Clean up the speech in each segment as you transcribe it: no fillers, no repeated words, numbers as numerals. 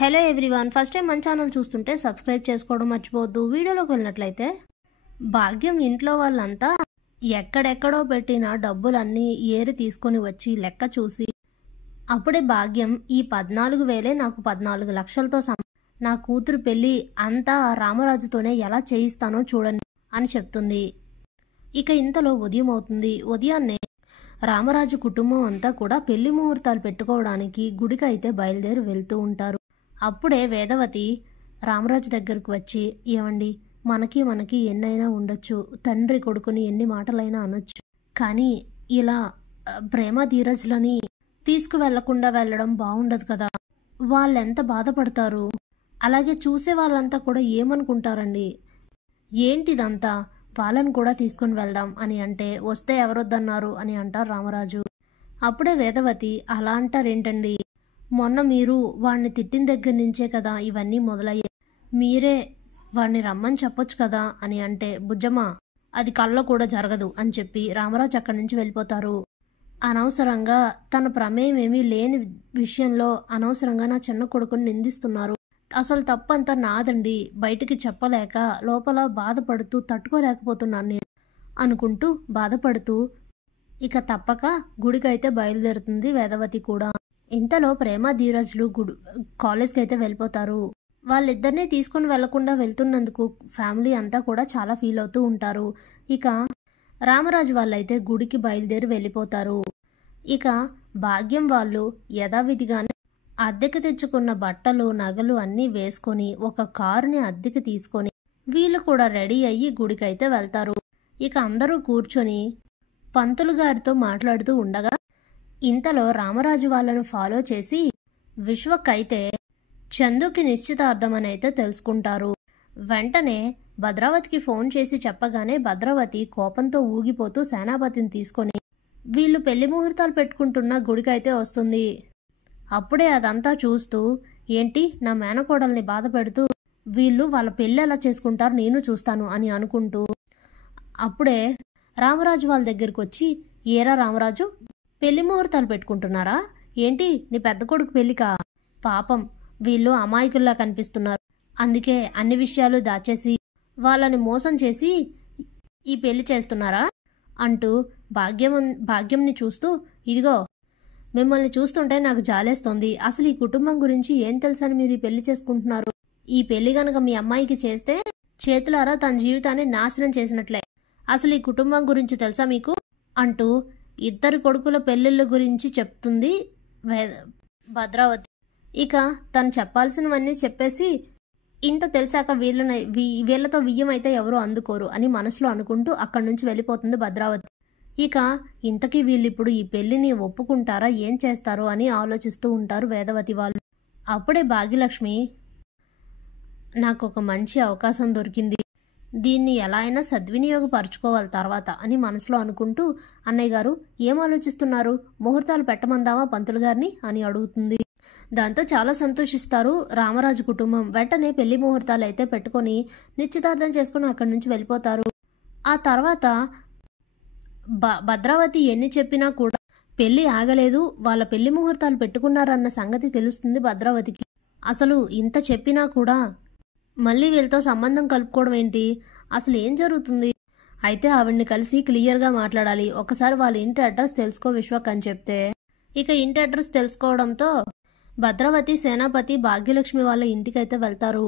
Hello everyone, first time మన channel చూస్తుంటే subscribe చేసుకోవడం మర్చిపోవద్దు. వీడియోలోకి వెళ్ళినట్లయితే భాగ్యం ఇంట్లో వాళ్ళంతా ఎక్కడెక్కడో పెట్టిన డబ్బులన్నీ ఏరి తీసుకొని వచ్చి లెక్క చూసి అప్పుడే భాగ్యం ఈ 14,000 నాకు 14 లక్షలతో నా కూతురు పెళ్లి అంతా రామరాజుతోనే ఎలా చేయిస్తానో చూడండి అని చెప్తుంది. ఇక ఇంతలో ఉదయం అవుతుంది. ఉదయాన్నే రామరాజు కుటుంబం అంతా కూడా పెళ్లి ముహూర్తాలు పెట్టుకోవడానికి గుడికి అయితే బయలుదేరి వెళ్తూ ఉంటారు. అప్పుడే వేదవతి రామరాజు దగ్గరకు వచ్చి, ఏమండి, మనకి ఎన్నైనా ఉండొచ్చు, తండ్రి కొడుకుని ఎన్ని మాటలైనా అనొచ్చు, కానీ ఇలా ప్రేమ ధీరజ్లని తీసుకువెళ్లకుండా వెళ్ళడం బాగుండదు కదా, వాళ్ళెంత బాధపడతారు, అలాగే చూసే వాళ్ళంతా కూడా ఏమనుకుంటారండి, ఏంటిదంతా, వాళ్ళని కూడా తీసుకుని వెళ్దాం అని అంటే, వస్తే ఎవరొద్దన్నారు అని అంటారు రామరాజు. అప్పుడే వేదవతి, అలా అంటారేంటండి, మొన్న మీరు వాడిని తిట్టిన దగ్గర నుంచే కదా ఇవన్నీ మొదలయ్యాయి, మీరే వాడిని రమ్మని చెప్పొచ్చు కదా అని అంటే, బుజ్జమ్మ అది కల్లో కూడా జరగదు అని చెప్పి రామరాజు అక్కడి నుంచి వెళ్ళిపోతారు. అనవసరంగా తన ప్రమేయం ఏమీ లేని విషయంలో అనవసరంగా నా చిన్న కొడుకుని నిందిస్తున్నారు, అసలు తప్పంతా నాదండి, బయటికి చెప్పలేక లోపల బాధపడుతూ తట్టుకోలేకపోతున్నాను నేను అనుకుంటూ బాధపడుతూ ఇక తప్పక గుడికైతే బయలుదేరుతుంది వేదవతి కూడా. ఇంతలో ప్రేమ ధీరజ్లు కాలేజ్కి అయితే వెళ్ళిపోతారు. వాళ్ళిద్దరినీ తీసుకుని వెళ్లకుండా వెళ్తున్నందుకు ఫ్యామిలీ అంతా కూడా చాలా ఫీల్ అవుతూ ఉంటారు. ఇక రామరాజు వాళ్ళైతే గుడికి బయలుదేరి వెళ్ళిపోతారు. ఇక భాగ్యం వాళ్ళు యథావిధిగానే అద్దెకి తెచ్చుకున్న బట్టలు నగలు అన్నీ వేసుకొని ఒక కారుని అద్దెకి తీసుకొని వీళ్ళు కూడా రెడీ అయ్యి గుడికైతే వెళ్తారు. ఇక అందరూ కూర్చొని పంతులు గారితో మాట్లాడుతూ ఉండగా ఇంతలో రామరాజు వాళ్ళను ఫాలో చేసి విశ్వకైతే చందుకి నిశ్చితార్థం అని అయితే తెలుసుకుంటారు. వెంటనే భద్రావతికి ఫోన్ చేసి చెప్పగానే భద్రావతి కోపంతో ఊగిపోతూ సేనాపతిని తీసుకొని వీళ్ళు పెళ్లి ముహూర్తాలు పెట్టుకుంటున్న గుడికైతే వస్తుంది. అప్పుడే అదంతా చూస్తూ, ఏంటి, నా మేనకోడల్ని బాధ పెడుతూ వీళ్ళు వాళ్ళ పెళ్ళి ఎలా చేసుకుంటారు నేను చూస్తాను అని అనుకుంటూ అప్పుడే రామరాజు వాళ్ళ దగ్గరికి వచ్చి, ఏరా రామరాజు, పెళ్లి ముహూర్తాలు పెట్టుకుంటున్నారా ఏంటి, నీ పెద్ద కొడుకు పెళ్లికా, పాపం వీళ్ళు అమాయకుల్లా కనిపిస్తున్నారు, అందుకే అన్ని విషయాలు దాచేసి వాళ్ళని మోసం చేసి ఈ పెళ్లి చేస్తున్నారా అంటూ భాగ్యంని చూస్తూ, ఇదిగో మిమ్మల్ని చూస్తుంటే నాకు జాలేస్తోంది, అసలు ఈ కుటుంబం గురించి ఏం తెలుసని మీరు ఈ పెళ్లి చేసుకుంటున్నారు, ఈ పెళ్లి గనక మీ అమ్మాయికి చేస్తే చేతులారా తన జీవితాన్ని నాశనం చేసినట్లే, అసలు ఈ కుటుంబం గురించి తెలుసా మీకు అంటూ ఇద్దరు కొడుకుల పెళ్లిళ్ళ గురించి చెప్తుంది భద్రావతి. ఇక తను చెప్పాల్సినవన్నీ చెప్పేసి, ఇంత తెలిసాక వీళ్ళతో వియ్యం అయితే ఎవరు అందుకోరు అని మనసులో అనుకుంటూ అక్కడి నుంచి వెళ్ళిపోతుంది భద్రావతి. ఇక ఇంతకీ వీళ్ళిప్పుడు ఈ పెళ్లిని ఒప్పుకుంటారా, ఏం చేస్తారో అని ఆలోచిస్తూ ఉంటారు వేదవతి వాళ్ళు. అప్పుడే భాగ్యలక్ష్మి, నాకు ఒక మంచి అవకాశం దొరికింది, దీన్ని ఎలా అయినా సద్వినియోగపరచుకోవాలి తర్వాత అని మనసులో అనుకుంటూ, అన్నయ్య గారు ఏం ఆలోచిస్తున్నారు, ముహూర్తాలు పెట్టమందామా పంతులు గారిని అని అడుగుతుంది. దాంతో చాలా సంతోషిస్తారు రామరాజు కుటుంబం. వెంటనే పెళ్లి ముహూర్తాలు అయితే పెట్టుకొని నిశ్చితార్థం చేసుకుని అక్కడి నుంచి వెళ్ళిపోతారు. ఆ తర్వాత భద్రావతి ఎన్ని చెప్పినా కూడా పెళ్లి ఆగలేదు, వాళ్ళ పెళ్లి ముహూర్తాలు పెట్టుకున్నారన్న సంగతి తెలుస్తుంది భద్రావతికి. అసలు ఇంత చెప్పినా కూడా మళ్ళీ వీళ్ళతో సంబంధం కలుపుకోవడం ఏంటి, అసలు ఏం జరుగుతుంది, అయితే ఆవిడ్ని కలిసి క్లియర్గా మాట్లాడాలి, ఒకసారి వాళ్ళ ఇంటి అడ్రస్ తెలుసుకో విశ్వక్ అని చెప్తే, ఇక ఇంటి అడ్రస్ తెలుసుకోవడంతో భద్రావతి సేనాపతి భాగ్యలక్ష్మి వాళ్ళ ఇంటికైతే వెళ్తారు.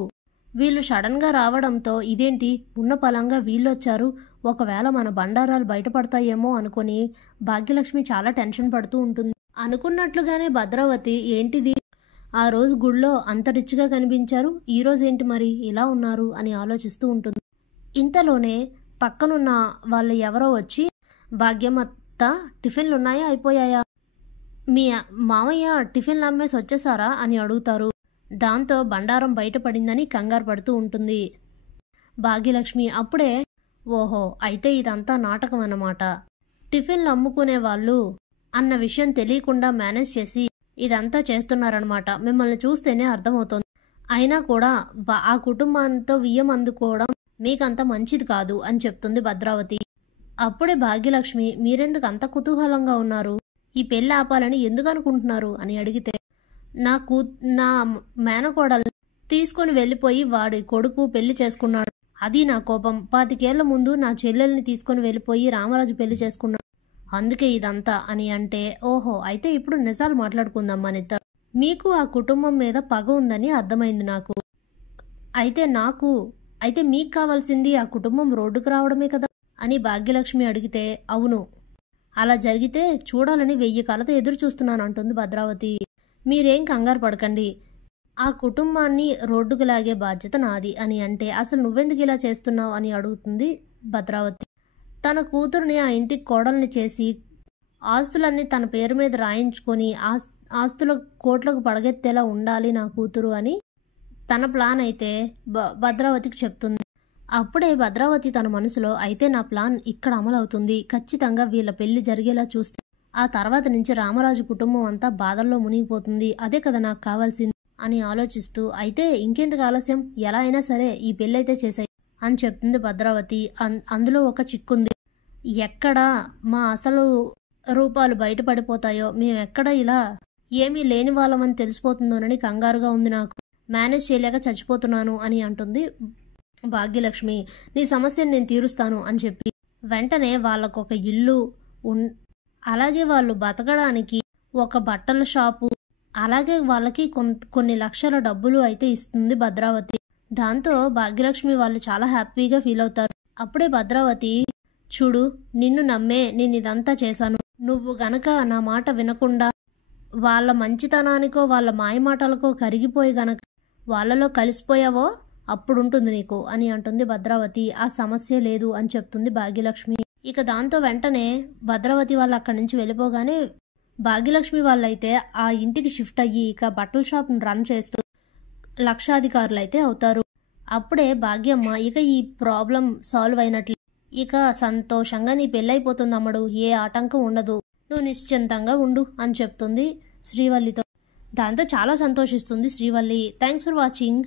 వీళ్ళు సడన్గా రావడంతో ఇదేంటి, ఉన్న పలంగా వీళ్ళొచ్చారు, ఒకవేళ మన బండారాలు బయటపడతాయేమో అనుకుని భాగ్యలక్ష్మి చాలా టెన్షన్ పడుతూ ఉంటుంది. అనుకున్నట్లుగానే భద్రావతి, ఏంటిది, ఆ రోజు గుళ్ళో అంత రిచ్గా కనిపించారు, ఈ రోజు ఏంటి మరి ఇలా ఉన్నారు అని ఆలోచిస్తూ ఉంటుంది. ఇంతలోనే పక్కనున్న వాళ్ళు ఎవరో వచ్చి, భాగ్యమత్త టిఫిన్లు ఉన్నాయా అయిపోయాయా, మీ మామయ్య టిఫిన్లు అమ్మేసి వచ్చేసారా అని అడుగుతారు. దాంతో బండారం బయటపడిందని కంగారు పడుతూ ఉంటుంది భాగ్యలక్ష్మి. అప్పుడే, ఓహో, అయితే ఇదంతా నాటకం అన్నమాట, టిఫిన్లు అమ్ముకునే వాళ్ళు అన్న విషయం తెలియకుండా మేనేజ్ చేసి ఇదంతా చేస్తున్నారనమాట, మిమ్మల్ని చూస్తేనే అర్థమవుతోంది, అయినా కూడా ఆ కుటుంబంతో వియ్యం అందుకోవడం మీకంత మంచిది కాదు అని చెప్తుంది భద్రావతి. అప్పుడే భాగ్యలక్ష్మి, మీరెందుకు అంత కుతూహలంగా ఉన్నారు, ఈ పెళ్లి ఆపాలని ఎందుకు అనుకుంటున్నారు అని అడిగితే, నా కూ నా మేనకోడల్ని తీసుకొని వెళ్ళిపోయి వాడి కొడుకు పెళ్లి చేసుకున్నాడు. అది నా కోపం. 25 ఏళ్ల ముందు నా చెల్లెల్ని తీసుకొని వెళ్ళిపోయి రామరాజు పెళ్లి చేసుకున్నాడు. అందుకే ఇదంతా అని అంటే, ఓహో అయితే ఇప్పుడు నిజాలు మాట్లాడుకుందాం మనిద్దరు. మీకు ఆ కుటుంబం మీద పగ ఉందని అర్థమైంది నాకు. అయితే మీకు కావాల్సింది ఆ కుటుంబం రోడ్డుకు రావడమే కదా అని భాగ్యలక్ష్మి అడిగితే, అవును, అలా జరిగితే చూడాలని 1000 కళ్ళతో ఎదురు చూస్తున్నాను అంటుంది భద్రావతి. మీరేం కంగారు పడకండి, ఆ కుటుంబాన్ని రోడ్డుకు లాగే బాధ్యత నాది అని అంటే, అసలు నువ్వెందుకు ఇలా చేస్తున్నావు అని అడుగుతుంది భద్రావతి. తన కూతురుని ఆ ఇంటికి కోడల్ని చేసి ఆస్తులన్నీ తన పేరు మీద రాయించుకొని ఆస్తుల కోట్లకు పడగెత్తేలా ఉండాలి నా కూతురు అని తన ప్లాన్ అయితే భద్రావతికి చెప్తుంది. అప్పుడే భద్రావతి తన మనసులో, అయితే నా ప్లాన్ ఇక్కడ అమలవుతుంది, ఖచ్చితంగా వీళ్ళ పెళ్లి జరిగేలా చూస్తే ఆ తర్వాత నుంచి రామరాజు కుటుంబం అంతా బాధల్లో మునిగిపోతుంది, అదే కదా నాకు కావాల్సింది అని ఆలోచిస్తూ, అయితే ఇంకెందుకు ఆలస్యం, ఎలా అయినా సరే ఈ పెళ్ళైతే చేసాయి అని చెప్తుంది భద్రావతి. అందులో ఒక చిక్కుంది. ఎక్కడ మా అసలు రూపాలు బయటపడిపోతాయో, మేమెక్కడ ఇలా ఏమీ లేని వాళ్ళమని తెలిసిపోతుందోనని కంగారుగా ఉంది, నాకు మేనేజ్ చేయలేక చచ్చిపోతున్నాను అని అంటుంది భాగ్యలక్ష్మి. నీ సమస్యను నేను తీరుస్తాను అని చెప్పి వెంటనే వాళ్ళకొక ఇల్లు, అలాగే వాళ్ళు బతకడానికి ఒక బట్టల షాపు, అలాగే వాళ్ళకి కొన్ని లక్షల డబ్బులు అయితే ఇస్తుంది భద్రావతి. దాంతో భాగ్యలక్ష్మి వాళ్ళు చాలా హ్యాపీగా ఫీల్ అవుతారు. అప్పుడే భద్రావతి, చూడు నిన్ను నమ్మే నేను ఇదంతా చేశాను, నువ్వు గనక నా మాట వినకుండా వాళ్ళ మంచితనానికో వాళ్ళ మాయమాటలకో కరిగిపోయి గనక వాళ్ళలో కలిసిపోయావో అప్పుడుంటుంది నీకు అని అంటుంది భద్రావతి. ఆ సమస్య లేదు అని చెప్తుంది భాగ్యలక్ష్మి. ఇక దాంతో వెంటనే భద్రావతి వాళ్ళు అక్కడి నుంచి వెళ్ళిపోగానే భాగ్యలక్ష్మి వాళ్ళైతే ఆ ఇంటికి షిఫ్ట్ అయ్యి ఇక బట్టల షాప్ను రన్ చేస్తూ లక్షాధికారులు అయితే అవుతారు. అప్పుడే భాగ్యమ్మ, ఇక ఈ ప్రాబ్లం సాల్వ్ అయినట్లు, ఇక సంతోషంగా నీ పెళ్ళైపోతుంది అమ్మడు, ఏ ఆటంకం ఉండదు, నువ్వు నిశ్చింతంగా ఉండు అని చెప్తుంది శ్రీవల్లితో. దాంతో చాలా సంతోషిస్తుంది శ్రీవల్లి. Thanks for watching.